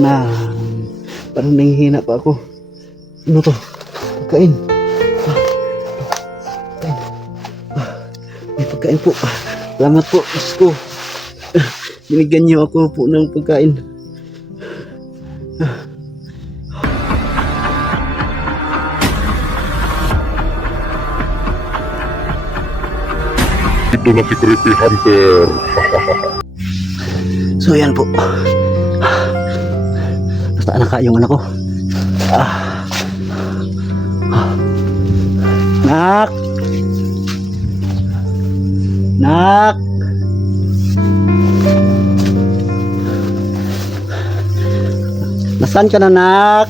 na. Parang nanghihina pa ako. Ano to? Pagkain. Pagkain. May pagkain po. Salamat po. Diyos ko. Binigyan niyo ako po ng pagkain. Ito na si Creepy Hunter. So yan po. Basta anak ka yung anak ko. Nak. Nak. Nasaan ka na, nak?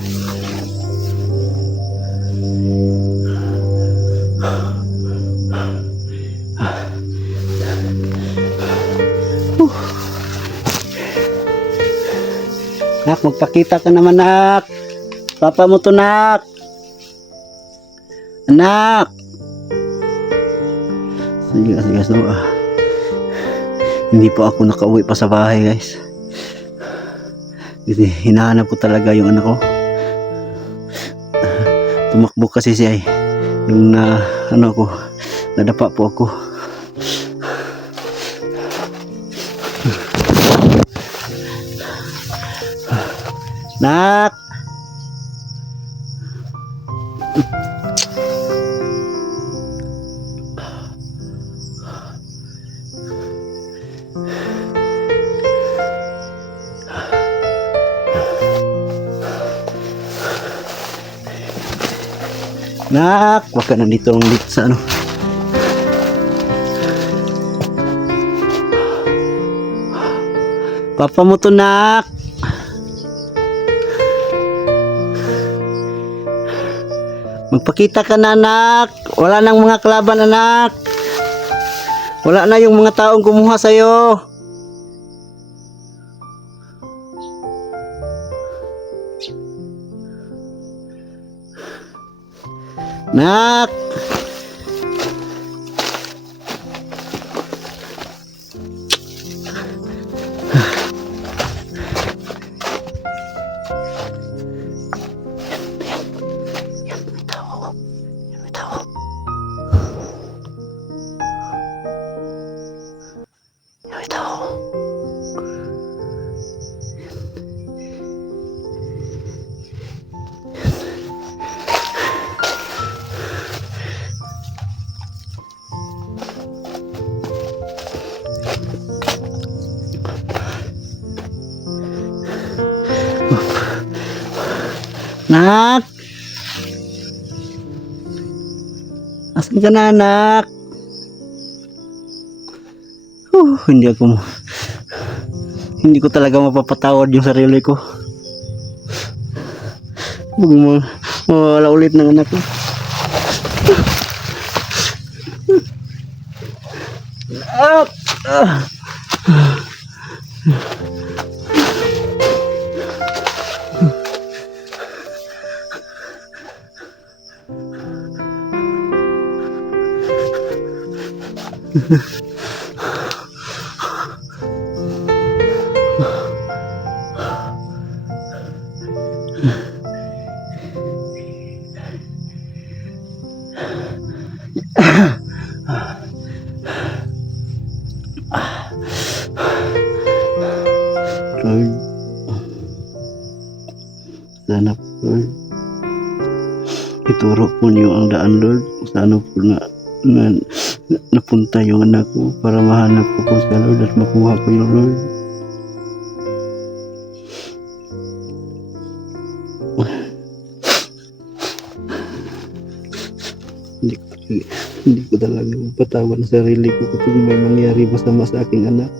Nak, magpakita ka naman, nak. Papa mo to, nak. Anak. Sige. So, hindi po ako nakauwi pa sa bahay, guys. Hinahanap ko talaga yung anak ko. Tumakbo kasi siya yung nadapa po ako. Nak. Nak, wag ka nandito sa ano. Papa mo to, nak. Magpakita ka na, anak. Wala nang mga kalaban, anak. Wala na yung mga taong kumuha sa'yo. Nak. Nak. Asan ka na, anak? Hindi ko talaga mapapatawad yung sarili ko. Mawala ulit ng anak ko. Lord, sana po, Lord, ituro po niyo ang daan, Lord. Sana po napunta yung anak ko para mahanap ko po siya, Lord, at makuha ko yung Lord. Hindi ko talaga mapatawan sa sarili ko kapag may mangyari masama sa aking anak.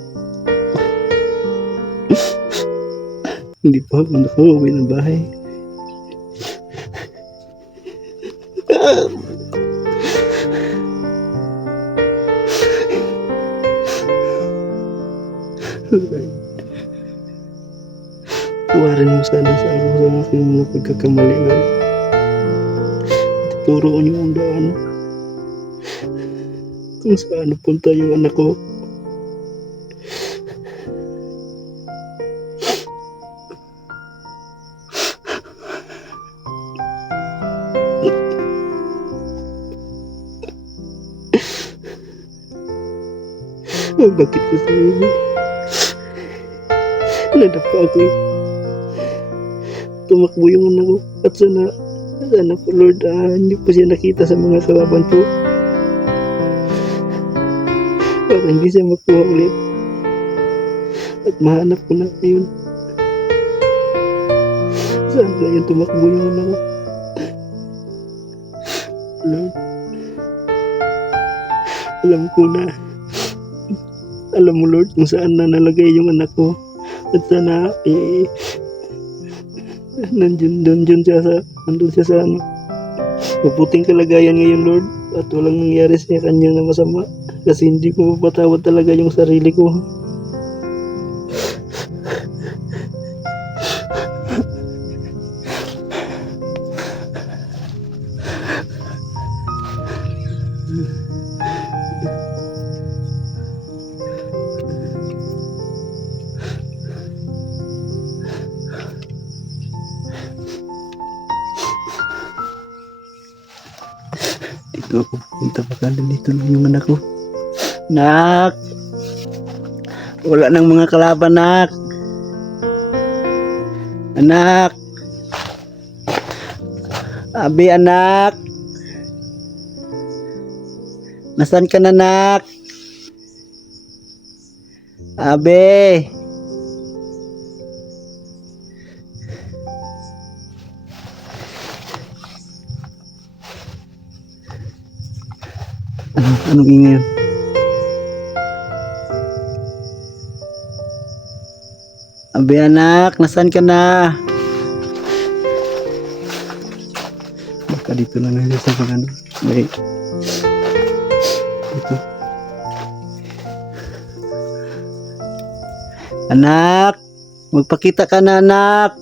Hindi pa ako nakauwi ng bahay. Tawarin mo sana sa aking mga pagkakamali, Lord. Turuan niyo ang daan kung saan napunta yung anak ko. Bakit ko sa iyo? Nadapa ako eh. Tumakbo yung anak ko. At sana po Lord, hindi po siya nakita sa mga kalaban po. Para hindi siya makuha ulit. At mahanap ko na ngayon. Saan ba yung tumakbo yung anak ko? Lord, alam mo Lord kung saan na nalagay yung anak ko. At sana nandun siya sa ano, mabuting kalagayan ngayon Lord. At walang nangyari sa kanya na masama. Kasi hindi ko mapatawad talaga yung sarili ko. Dito ako punta baka dito lang yung anak ko. Nak, wala nang mga kalaban nak. Anak, abi anak, nasan ka na nak? Abi, anong ingay yun? Abi anak, nasan ka na? Baka dito na nila sa pagano. May dito. Anak, magpakita ka na anak.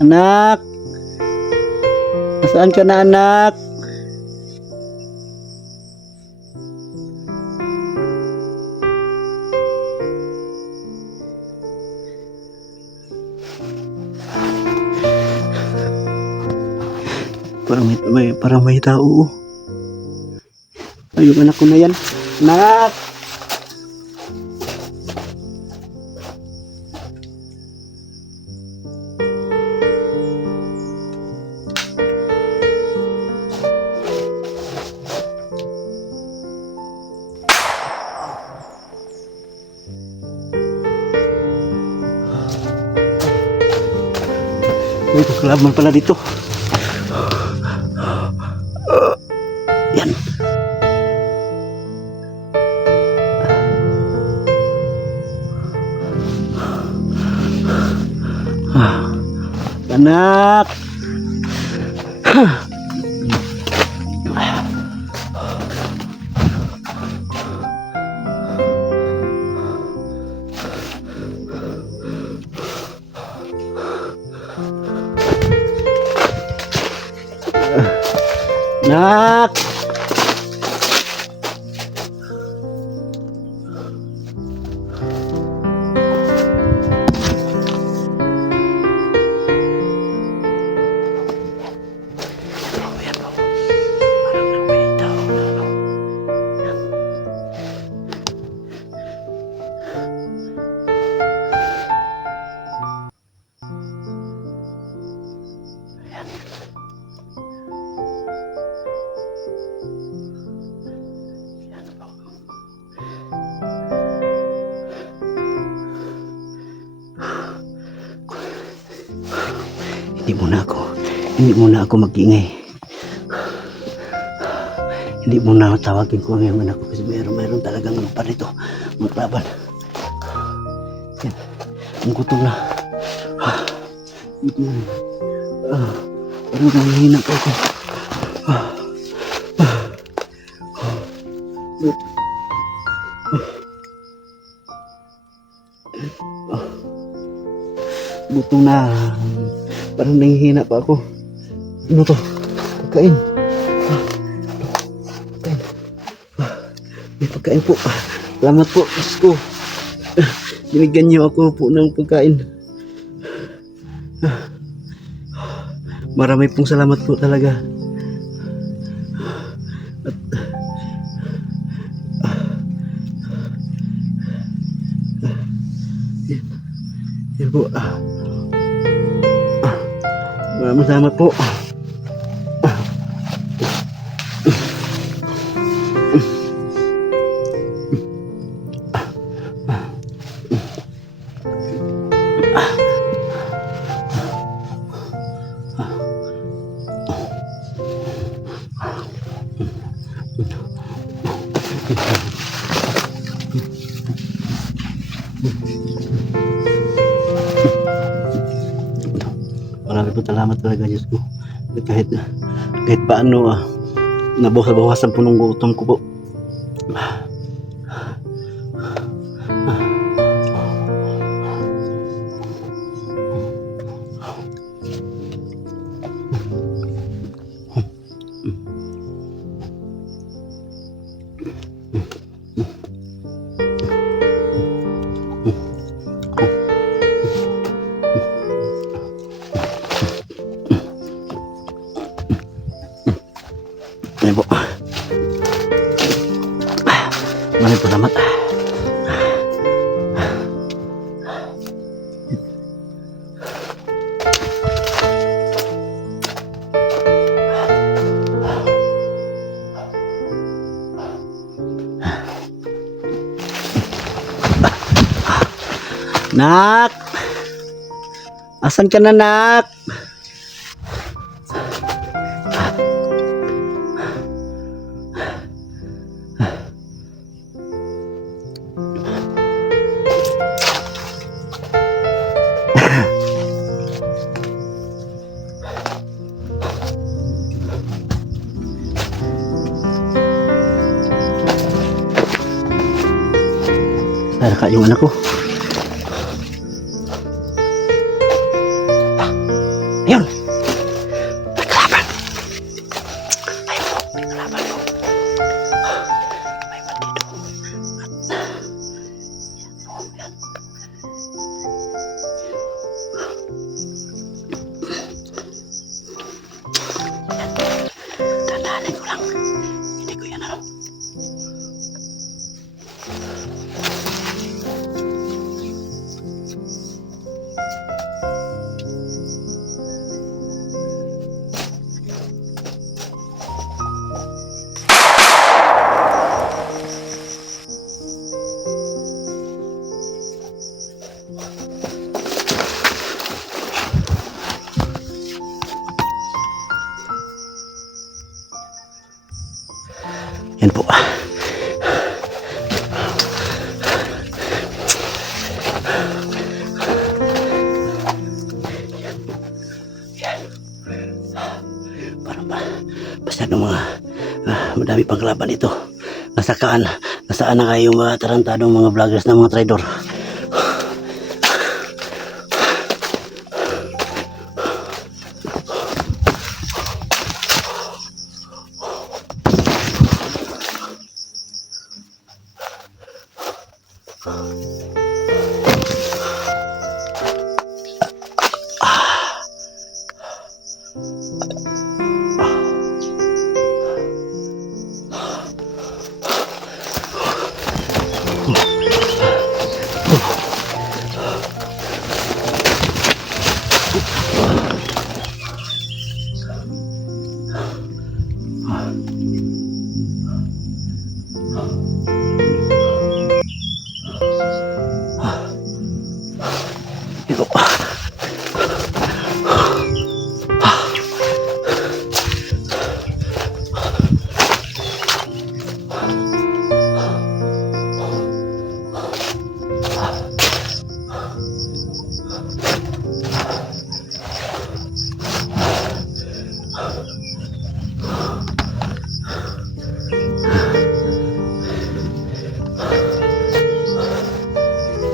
Anak, nasaan ka na anak? Parang may tao. Ay, yung anak ko na yan. Anak! May kalaban pala dito. Yan. Anak. Nak. Hindi muna ako mag-ingay. Hindi muna tawagin ko yung anak ko kasi mayroon talagang ano pa rito, maglaban. Yan. Ang gutom na. Gutom na. Parang nanghihina pa ako. Gutom na. Parang nanghihina pa ako. Ano to? Pagkain. Pagkain. May pagkain po. Salamat po. Diyos ko. Binigyan niyo ako po ng pagkain. Marami pong salamat po talaga. At Salamat po. Marami po salamat talaga, Diyos ko. Kahit paano, nabawasan po ng gutom ko po. Ayan po. Maraming salamat. Nak! Asan ka na, Nak? Naka yung anak ko. Ayun! May kalaban! Ayun po, may kalaban po. May bandido. Yan po, yan. Tandaanin ko lang. Hindi ko yan alam. Yan po. Yan. Parang masyadong madami pang laban ito. Nasaan na kayo yung mga tarantadong mga vloggers na mga traidor. Ito.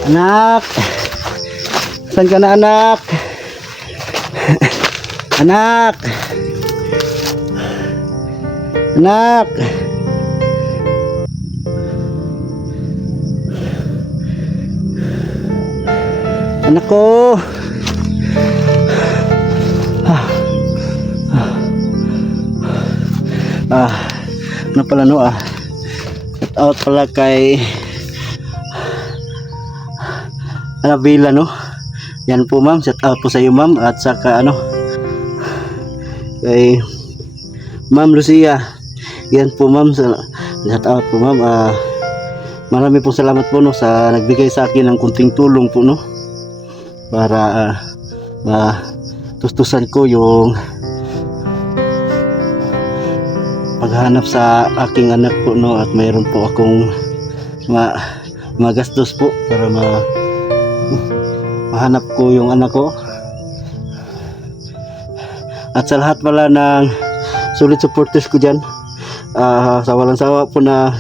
Anak! Saan ka na, anak? Anak! Anak! Anak ko! Ano pala no shout out pala kay Anabila no. Yan po ma'am, shout out po sa iyo ma'am, at saka kay Ma'am Lucia. Yan po ma'am, shout out po ma'am. Marami pong salamat po no sa nagbigay sa akin ng kunting tulong po no para matustusan ko yung paghanap sa aking anak po no, at mayroon po akong magastos po para mahanap ko yung anak ko. At sa lahat pala ng solid supporters ko dyan, sa walang sawa po na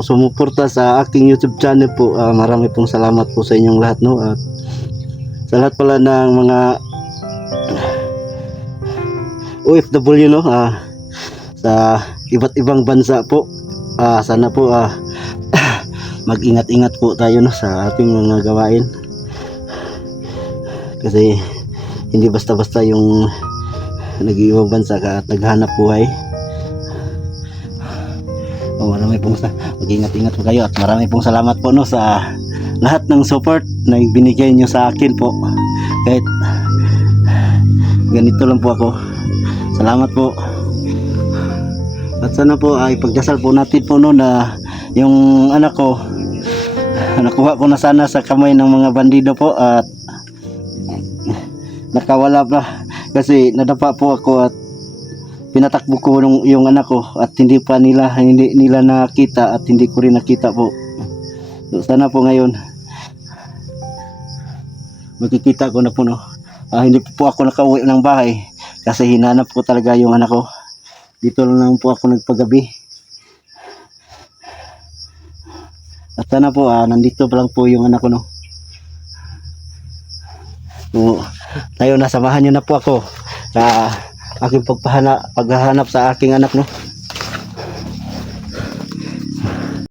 sumuporta sa aking YouTube channel po, marami pong salamat po sa inyong lahat no. At sa lahat pala ng mga OFW no, sa iba't ibang bansa po, sana po mag-ingat-ingat po tayo no sa ating mga gawain, kasi hindi basta-basta yung nag-iibang bansa ka at naghanap buhay. Marami pong mag-ingat-ingat po kayo, at marami pong salamat po no sa lahat ng support na binigay nyo sa akin po, kahit ganito lang po ako. Salamat po. At sana po ay pagdasal po natin po no na yung anak ko nakuha ko na sana sa kamay ng mga bandido po, at nakawala pa kasi nadapa po ako at pinatakbo ko yung anak ko, at hindi nila nakita at hindi ko rin nakita po. So, sana po ngayon makikita ko na po no. Hindi po ako nakauwi ng bahay kasi hinanap ko talaga yung anak ko. Dito lang po ako nagpagabi. At sana po nandito pa lang po yung anak ko no. So, tayo na, samahan nyo na po ako sa aking paghahanap sa aking anak no.